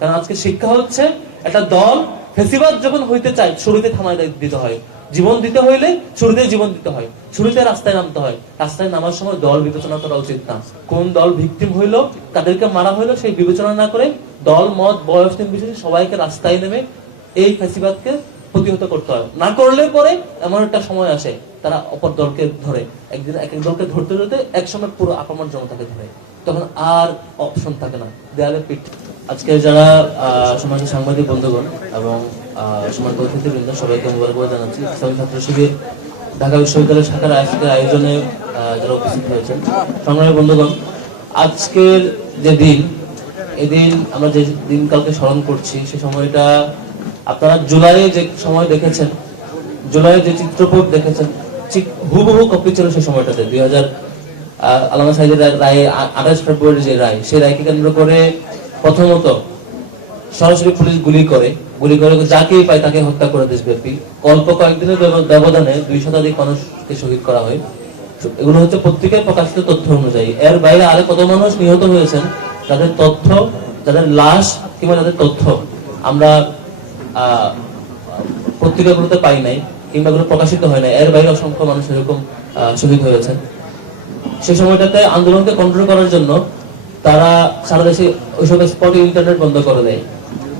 কারণ আজকে শিক্ষা হচ্ছে একটা দল ফেসিবাদ যখন হইতে চায় শুরুতে থামায় দিতে হয়, জীবন দিতে হইলে শুরুতে জীবন দিতে হয়, শুরুতে রাস্তায় নামতে হয়। রাস্তায় নামার সময় দল বিবেচনা করা উচিত না, কোন দল ভিকটিম হইলো, তাদেরকে মারা হইলো সেই বিবেচনা না করে দল মত বয়স বিশেষে সবাইকে রাস্তায় নেমে এই ফেসিবাদকে প্রতিহত করতে হয়। না করলে পরে এমন একটা সময় আসে তারা অপর দলকে ধরে, একদিন এক এক দলকে ধরতে ধরতে একসময় পুরো আপামর জনতাকে ধরে, তখন আর অপশন থাকে না, দেয়ালে পিঠ। আজকে যারা সমাজের সাংবাদিক বন্ধুগণ এবং সমাজ অতিথিবৃন্দ সবাইকে মোবারকবাদ জানাচ্ছি। ইসলামী ছাত্র শিবির ঢাকা বিশ্ববিদ্যালয় শাখার আজকের আয়োজনে যারা উপস্থিত হয়েছেন সংগ্রামী বন্ধুগণ, আজকের যে দিন, এদিন আমরা যে দিনকালকে স্মরণ করছি সেই সময়টা আপনারা জুলাইয়ে যে সময় দেখেছেন, জুলাইয়ে যে চিত্রপট দেখেছেন ঠিক হুবহু কপি ছিল সেই সময়টাতে। 2000 আল্লামা সাঈদের রায়ে 28 ফেব্রুয়ারি যে রায়, সেই রায়কে কেন্দ্র করে প্রথমত সরাসরি পুলিশ গুলি করে যাকেই পায় তাকে হত্যা করে দেশব্যাপী। অল্প কয়েকদিনের ব্যবধানে 2 শতাধিক মানুষকে শহীদ করা হয়। এগুলো হচ্ছে পত্রিকায় প্রকাশিত তথ্য অনুযায়ী। এর বাইরে আরো কত মানুষ নিহত হয়েছেন, তাদের তথ্য, যাদের লাশ কিংবা যাদের তথ্য আমরা পত্রিকাগুলোতে পাই নাই কিংবা এগুলো প্রকাশিত হয় না। এর বাইরে অসংখ্য মানুষ এরকম শহীদ হয়েছেন। সেই সময়টাতে আন্দোলনকে কন্ট্রোল করার জন্য তারা সারা দেশে ওইসব স্পটে ইন্টারনেট বন্ধ করে দেয়,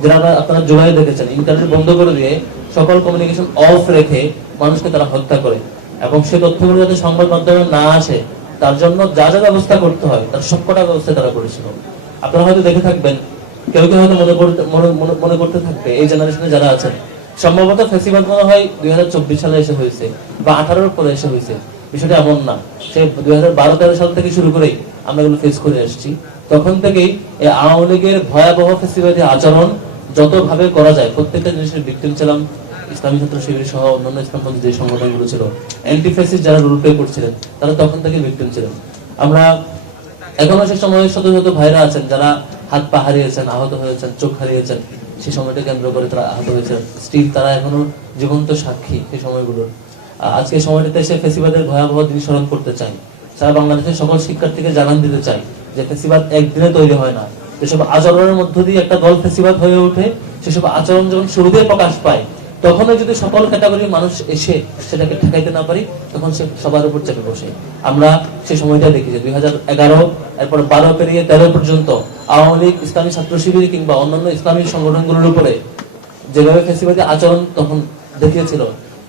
যেটা আপনারা জুলাই দেখেছেন। ইন্টারনেট বন্ধ করে দিয়ে সকল কমিউনিকেশন অফ রেখে মানুষকে তারা হত্যা করে, এবং সেই তথ্যগুলো যাতে সংবাদ মাধ্যমে না আসে তার জন্য যা যা ব্যবস্থা করতে হয় তার সবকটা ব্যবস্থা তারা করেছিল। আপনারা হয়তো দেখে থাকবেন, কেউ কেউ হয়তো মনে করতে থাকবে, এই জেনারেশনে যারা আছেন, সম্ভবত ফেসিবাদ মনে হয় 2024 সালে এসে হয়েছে বা 18 পরে এসে হয়েছে। বিষয়টা এমন না, সে 2012-13 সাল থেকে শুরু করেই আমরা এগুলো ফেস করে আসছি। তখন থেকেই এই আওয়ামী লীগের ভয়াবহ ফেসিবাদী আচরণ যতভাবে করা যায় প্রত্যেকটা জিনিসের ভিকটিম ছিলাম ইসলামী ছাত্র শিবির সহ অন্যান্য ইসলামপন্থী যে সংগঠনগুলো ছিল, অ্যান্টি ফ্যাসিস্ট যারা রোল প্লে করছিলেন তারা তখন থেকে ভিকটিম ছিলেন। আমরা এখনো সে সময় শত শত ভাইরা আছেন যারা হাত পা হারিয়েছেন, আহত হয়েছেন, চোখ হারিয়েছেন, সেই সময়টা কেন্দ্র করে তারা আহত হয়েছেন। স্টিল তারা এখনো জীবন্ত সাক্ষী সেই সময়গুলোর। আজকে সময়টাতে এসে ফেসিবাদের ভয়াবহ দিন স্মরণ করতে চাই। সারা বাংলাদেশের সকল শিক্ষার্থীকে জানান দিতে চাই যে ফেসিবাদ একদিনে তৈরি হয় না। যেসব আচরণের মধ্য দিয়ে একটা দল ফেসিবাদ হয়ে ওঠে, সেসব আচরণ যখন শুরুতেই প্রকাশ পায়, তখনও যদি সকল ক্যাটাগরির মানুষ এসে সেটাকে ঠেকাইতে না পারি, তখন সে সবার উপর চেপে বসে। আমরা সেই সময়টা দেখি যে 2011, এরপর 12 পেরিয়ে 13 পর্যন্ত আওয়ামী লীগ, ইসলামী ছাত্র শিবির কিংবা অন্যান্য ইসলামী সংগঠনগুলোর উপরে যেভাবে ফেসিবাদী আচরণ তখন দেখিয়েছিল,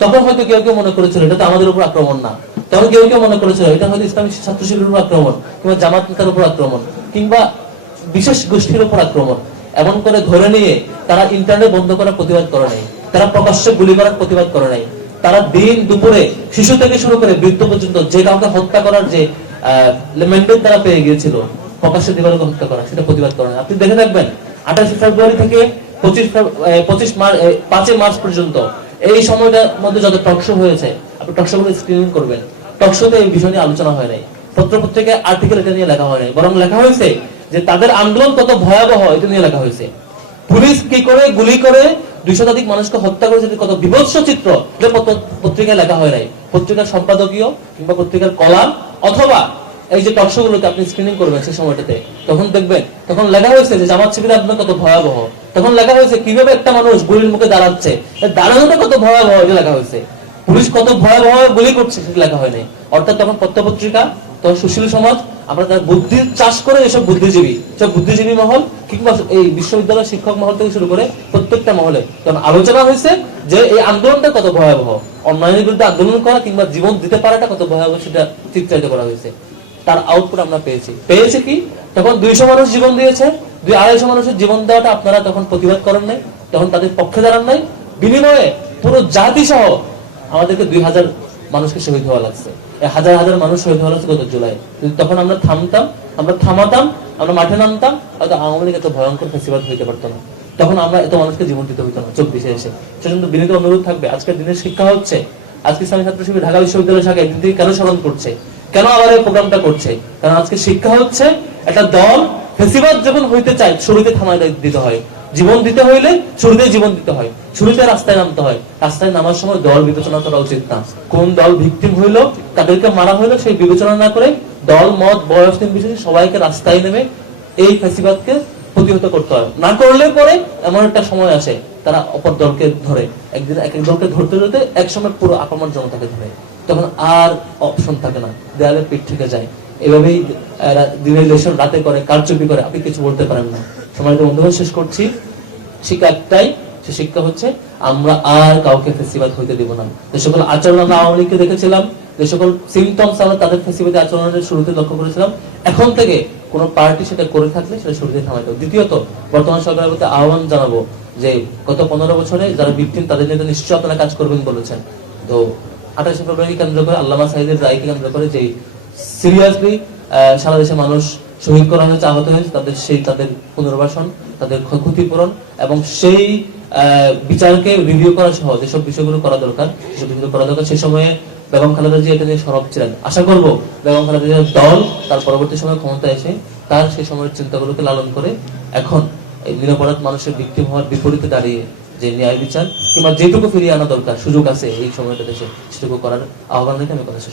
তখন হয়তো কেউ কেউ মনে করেছিল এটা তো আমাদের উপর আক্রমণ না। তখন কেউ কেউ মনে করেছিল এটা হয়তো ইসলামী ছাত্র শিবিরের উপর আক্রমণ কিংবা জামাত নেতার উপর আক্রমণ কিংবা বিশেষ গোষ্ঠীর উপর আক্রমণ। এমন করে ধরে নিয়ে তারা ইন্টারনেট বন্ধ করার প্রতিবাদ করে নাই, তারা প্রকাশ্যে গুলি করার প্রতিবাদ করে নাই, তারা দিন দুপুরে শিশু থেকে শুরু করে বৃদ্ধ পর্যন্ত যে কাউকে হত্যা করার যে ম্যান্ডেট তারা পেয়ে গিয়েছিল প্রকাশ্যে দিবালোকে হত্যা করা, সেটা প্রতিবাদ করে নাই। আপনি দেখে থাকবেন 28 ফেব্রুয়ারি থেকে 5 মার্চ পর্যন্ত এই সময়টার মধ্যে যত টকশো হয়েছে, আপনি টকশোগুলো স্ক্রিনিং করবেন, টকশোতে এই বিষয় নিয়ে আলোচনা হয় নাই, পত্রপত্রিকায় আর্টিকেল এটা নিয়ে লেখা হয় নাই, বরং লেখা হয়েছে যে তাদের আন্দোলন কত ভয়াবহ এটা নিয়ে লেখা হয়েছে। পুলিশ কি করে গুলি করে 2 শতাধিক মানুষকে হত্যা করেছে, কত বিভৎস চিত্র, এটা পত্রিকায় লেখা হয় নাই। পত্রিকার সম্পাদকীয় কিংবা পত্রিকার কলাম অথবা এই যে টকশোগুলোকে আপনি স্ক্রিনিং করবেন সেই সময়টাতে, তখন দেখবেন তখন লেখা হয়েছে যে জামাত শিবির আপনার কত ভয়াবহ, তখন লেখা হয়েছে কিভাবে একটা মানুষ গুলির মুখে দাঁড়াচ্ছে, দাঁড়ানোটা কত ভয়াবহ এটা লেখা হয়েছে, পুলিশ কত ভয়াবহ গুলি করছে সেটা লেখা হয় নাই। অর্থাৎ তখন পত্রপত্রিকা, তখন সুশীল সমাজ, আমরা তার বুদ্ধির চাষ করে এসব বুদ্ধিজীবী মহল কিংবা এই বিশ্ববিদ্যালয়ের শিক্ষক মহল থেকে শুরু করে প্রত্যেকটা মহলে তখন আলোচনা হয়েছে যে এই আন্দোলনটা কত ভয়াবহ, অন্যায়ের বিরুদ্ধে আন্দোলন করা কিংবা জীবন দিতে পারাটা কত ভয়াবহ সেটা চিত্রায়িত করা হয়েছে। তার আউটপুট আমরা পেয়েছি কি, তখন 200 মানুষ জীবন দিয়েছে, 200-250 মানুষের জীবন দেওয়াটা আপনারা তখন প্রতিবাদ করেন নাই, তখন তাদের পক্ষে দাঁড়ান নাই। বিনিময়ে পুরো জাতি সহ আমাদেরকে 2000 মানুষকে শহীদ হওয়া লাগছে, হাজার হাজার মানুষ শহীদ হওয়া লাগছে গত জুলাই। তখন আমরা থামাতাম, আমরা মাঠে নামতাম, হয়তো আওয়ামী লীগ এত ভয়ঙ্কর ফেসিবাদ হইতে পারতো না, তখন আমরা এত মানুষকে জীবন দিতে হইতো না 24-এ এসে। সেজন্য বিনীত অনুরোধ থাকবে, আজকের দিনের শিক্ষা হচ্ছে, আজকে ইসলামী ছাত্র শিবির ঢাকা বিশ্ববিদ্যালয় শাখা একদিন থেকে কেন স্মরণ করছে, কেন আবার এই প্রোগ্রামটা করছে, কারণ আজকে শিক্ষা হচ্ছে একটা দল ফেসিবাদ যখন হইতে চায় শুরুতে থামায় দিতে হয়, জীবন দিতে হইলে শুরুতে জীবন দিতে হয়, শুরুতে রাস্তায় নামতে হয়। রাস্তায় নামার সময় দল বিবেচনা করা উচিত না, কোন দল ভিকটিম হইলো, তাদেরকে মারা হইলো সেই বিবেচনা না করে দল মত বয়স বিশেষে সবাইকে রাস্তায় নেমে এই ফেসিবাদকে প্রতিহত করতে হয়। না করলে পরে এমন একটা সময় আসে তারা অপর দলকে ধরে, একদিন এক এক দলকে ধরতে ধরতে এক সময় পুরো আক্রমণ জনতাকে ধরে, তখন আর অপশন থাকে না, দেয়ালে পিঠ থেকে যায়। এভাবেই দিনের ইলেকশন রাতে করে, কারচুপি করে, আপনি কিছু বলতে পারেন না। সম্মানিত বন্ধুগণ, শেষ করছি, শিক্ষা একটাই, সে শিক্ষা হচ্ছে আমরা আর কাউকে ফেসিবাদ হইতে দিব না। যে সকল আচরণ আমরা আওয়ামী লীগকে দেখেছিলাম, যে সকল সিমটমস আমরা তাদের ফেসিবাদী আচরণের শুরুতে লক্ষ্য করেছিলাম, এখন থেকে কোন পার্টি সেটা করে থাকলে সেটা শুরুতে থামাইতে হবে। দ্বিতীয়ত, বর্তমান সরকারের প্রতি আহ্বান জানাবো যে গত 15 বছরে যারা ভিকটিম তাদের নিয়ে নিশ্চয় আপনারা কাজ করবেন বলেছেন। তো 28 ফেব্রুয়ারি কেন্দ্র করে, আল্লামা সাঈদের রায়কে কেন্দ্র করে যে সিরিয়াসলি সারা দেশে মানুষ শহীদ করা হয়েছে, আহত হয়েছে, তাদের পুনর্বাসন, তাদের ক্ষতিপূরণ এবং সেই বিচারকে রিভিউ করা সহ যেসব বিষয়গুলো করা দরকার সেসব বিষয়গুলো করা দরকার। সেই সময়ে বেগম খালেদা জিয়া এটা নিয়ে সরব ছিলেন। আশা করব বেগম খালেদা জিয়ার দল তার পরবর্তী সময় ক্ষমতায় এসে তার সেই সময়ের চিন্তাগুলোকে লালন করে এখন এই নিরপরাধ মানুষের ভিকটিম হওয়ার বিপরীতে দাঁড়িয়ে যে ন্যায় বিচার কিংবা যেটুকু ফিরিয়ে আনা দরকার, সুযোগ আছে এই সময়টা দেশে, সেটুকু করার আহ্বান রেখে আমি কথা শেষ